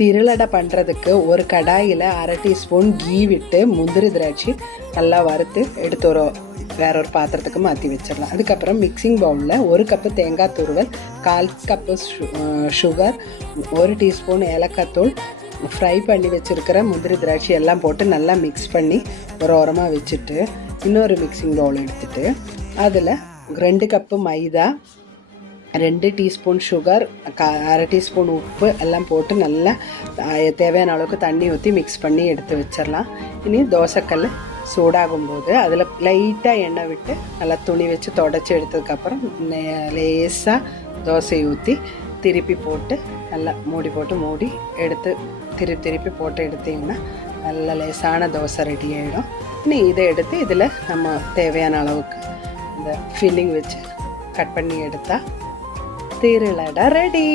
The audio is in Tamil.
திருளடை பண்ணுறதுக்கு ஒரு கடாயில் 1/2 டீஸ்பூன் கீ விட்டு முந்திரி திராட்சை நல்லா வறுத்து எடுத்து வேற ஒரு பாத்திரத்துக்கு மாற்றி வச்சிடலாம். அதுக்கப்புறம் மிக்சிங் பவுலில் 1 கப்பு தேங்காய் துருவல், 1/4 கப்பு சுகர், 1 டீஸ்பூன் ஏலக்காய் தூள், ஃப்ரை பண்ணி வச்சுருக்கிற முந்திரி திராட்சை எல்லாம் போட்டு நல்லா மிக்ஸ் பண்ணி ஒரு ஓரமாக வச்சுட்டு இன்னொரு மிக்சிங் பவுல் எடுத்துகிட்டு அதில் 2 கப்பு மைதா, 2 டீஸ்பூன் சுகர், 1/2 டீஸ்பூன் உப்பு எல்லாம் போட்டு நல்லா தேவையான அளவுக்கு தண்ணி ஊற்றி மிக்ஸ் பண்ணி எடுத்து வச்சிடலாம். இனி தோசைக்கல் சூடாகும்போது அதில் லைட்டாக எண்ணெய் விட்டு நல்லா துணி வச்சு தொடச்சி எடுத்ததுக்கப்புறம் லேசாக தோசையை ஊற்றி திருப்பி போட்டு நல்லா மூடி எடுத்து திருப்பி போட்டு எடுத்திங்கன்னா நல்ல லேசான தோசை ரெடி ஆகிடும். இனி இதை எடுத்து இதில் நம்ம தேவையான அளவுக்கு இந்த ஃபில்லிங் வச்சு கட் பண்ணி எடுத்தால் திருளடை ரெடி.